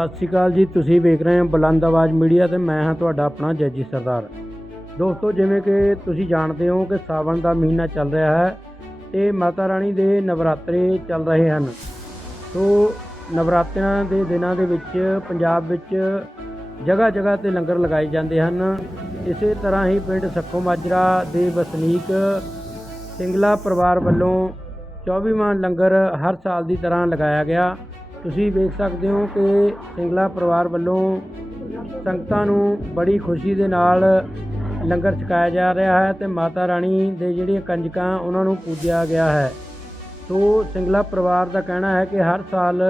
ਸਤਿ ਸ਼੍ਰੀ ਅਕਾਲ ਜੀ, ਤੁਸੀਂ ਵੇਖ ਰਹੇ ਹੋ ਬੁਲੰਦ ਆਵਾਜ਼ ਮੀਡੀਆ ਤੇ ਮੈਂ ਹਾਂ ਤੁਹਾਡਾ ਆਪਣਾ ਜੈਜੀ ਸਰਦਾਰ। ਦੋਸਤੋ, ਜਿਵੇਂ ਕਿ ਤੁਸੀਂ ਜਾਣਦੇ ਹੋ ਕਿ ਸਾਵਣ ਦਾ ਮਹੀਨਾ ਚੱਲ ਰਿਹਾ ਹੈ ਤੇ ਮਾਤਾ ਰਾਣੀ ਦੇ ਨਵਰਾਤਰੇ ਚੱਲ ਰਹੇ ਹਨ। ਸੋ ਨਵਰਾਤਰਿਆਂ ਦੇ ਦਿਨਾਂ ਦੇ ਵਿੱਚ ਪੰਜਾਬ ਵਿੱਚ ਜਗ੍ਹਾ ਜਗ੍ਹਾ ਤੇ ਲੰਗਰ ਲਗਾਏ ਜਾਂਦੇ ਹਨ। ਇਸੇ ਤਰ੍ਹਾਂ ਹੀ ਪਿੰਡ ਸੱਖੋ ਮਾਜਰਾ ਦੇ ਵਸਨੀਕ ਸਿੰਗਲਾ ਪਰਿਵਾਰ ਵੱਲੋਂ 24ਵਾਂ ਲੰਗਰ ਹਰ ਸਾਲ ਦੀ ਤਰ੍ਹਾਂ ਲਗਾਇਆ ਗਿਆ। ਤੁਸੀਂ ਵੇਖ ਸਕਦੇ ਹੋ ਕਿ ਸਿੰਗਲਾ ਪਰਿਵਾਰ ਵੱਲੋਂ ਸੰਗਤਾਂ ਨੂੰ ਬੜੀ ਖੁਸ਼ੀ ਦੇ ਨਾਲ ਲੰਗਰ ਛਕਾਇਆ ਜਾ ਰਿਹਾ ਹੈ ਤੇ ਮਾਤਾ ਰਾਣੀ ਦੇ ਜਿਹੜੀਆਂ ਕੰਜਕਾਂ, ਉਹਨਾਂ ਨੂੰ ਪੂਜਿਆ ਗਿਆ ਹੈ। ਸੋ ਸਿੰਗਲਾ ਪਰਿਵਾਰ ਦਾ ਕਹਿਣਾ ਹੈ ਕਿ ਹਰ ਸਾਲ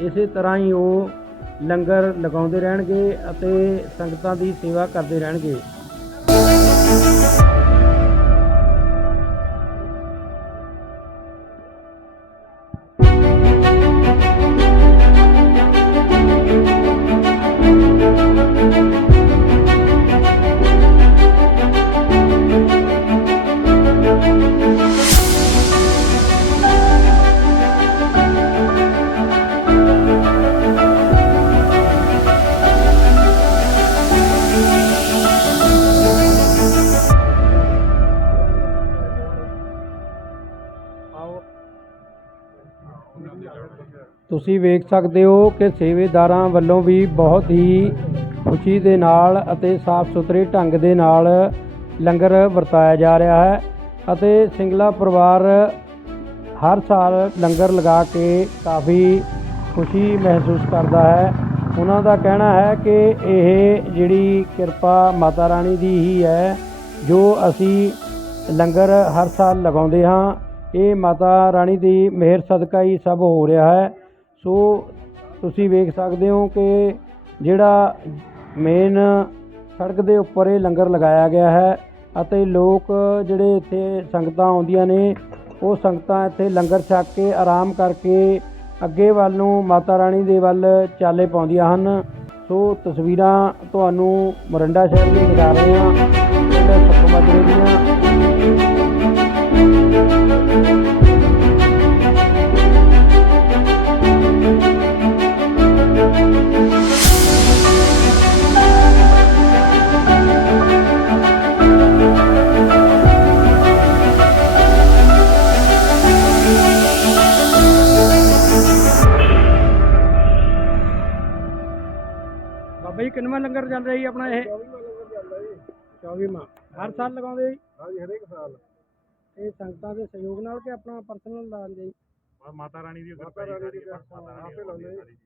ਇਸੇ ਤਰ੍ਹਾਂ ਹੀ ਉਹ ਲੰਗਰ ਲਗਾਉਂਦੇ ਰਹਿਣਗੇ ਅਤੇ ਸੰਗਤਾਂ ਦੀ ਸੇਵਾ ਕਰਦੇ ਰਹਿਣਗੇ। ਤੁਸੀਂ ਵੇਖ ਸਕਦੇ ਹੋ ਕਿ ਸੇਵੇਦਾਰਾਂ ਵੱਲੋਂ ਵੀ ਬਹੁਤ ਹੀ ਖੁਸ਼ੀ ਦੇ ਨਾਲ ਅਤੇ ਸਾਫ਼ ਸੁਥਰੇ ਢੰਗ ਦੇ ਨਾਲ ਲੰਗਰ ਵਰਤਾਇਆ ਜਾ ਰਿਹਾ ਹੈ ਅਤੇ ਸਿੰਗਲਾ ਪਰਿਵਾਰ ਹਰ ਸਾਲ ਲੰਗਰ ਲਗਾ ਕੇ ਕਾਫੀ ਖੁਸ਼ੀ ਮਹਿਸੂਸ ਕਰਦਾ ਹੈ। ਉਹਨਾਂ ਦਾ ਕਹਿਣਾ ਹੈ ਕਿ ਇਹ ਜਿਹੜੀ ਕਿਰਪਾ ਮਾਤਾ ਰਾਣੀ ਦੀ ਹੀ ਹੈ, ਜੋ ਅਸੀਂ ਲੰਗਰ ਹਰ ਸਾਲ ਲਗਾਉਂਦੇ ਹਾਂ। ਇਹ ਮਾਤਾ ਰਾਣੀ ਦੀ ਮਿਹਰ ਸਦਕਾ ਹੀ ਸਭ ਹੋ ਰਿਹਾ ਹੈ। ਸੋ ਤੁਸੀਂ ਵੇਖ ਸਕਦੇ ਹੋ ਕਿ ਜਿਹੜਾ ਮੇਨ ਸੜਕ ਦੇ ਉੱਪਰ ਇਹ ਲੰਗਰ ਲਗਾਇਆ ਗਿਆ ਹੈ ਅਤੇ ਲੋਕ ਜਿਹੜੇ ਇੱਥੇ ਸੰਗਤਾਂ ਆਉਂਦੀਆਂ ਨੇ, ਉਹ ਸੰਗਤਾਂ ਇੱਥੇ ਲੰਗਰ ਛਕ ਕੇ ਆਰਾਮ ਕਰਕੇ ਅੱਗੇ ਵੱਲ ਨੂੰ ਮਾਤਾ ਰਾਣੀ ਦੇ ਵੱਲ ਚਾਲੇ ਪਾਉਂਦੀਆਂ ਹਨ। ਸੋ ਤਸਵੀਰਾਂ ਤੁਹਾਨੂੰ ਮੋਰਿੰਡਾ ਸ਼ਹਿਰ ਦੀ ਦਿਖਾ ਰਹੇ ਹਾਂ। ਬਾਬਾ ਜੀ ਕਿੰਨਵਾਂ ਲੰਗਰ ਚੱਲ ਰਿਹਾ ਜੀ ਆਪਣਾ ਇਹ? 24ਵਾਂ ਹਰ ਸਾਲ ਲਗਾਉਂਦੇ ਜੀ? ਹਾਂਜੀ ਹਰੇਕ ਸਾਲ। ਇਹ ਸੰਗਤਾਂ ਦੇ ਸਹਿਯੋਗ ਨਾਲ ਕਿ ਆਪਣਾ ਪਰਸਨਲ ਲਾਉਂਦੇ ਜੀ ਮਾਤਾ ਰਾਣੀ ਦੀ ਕਿਰਪਾ ਜੀ ਸਾਰੀ ਮਾਤਾ ਰਾਣੀ ਆਪੇ ਲਾਉਂਦੇ ਜੀ।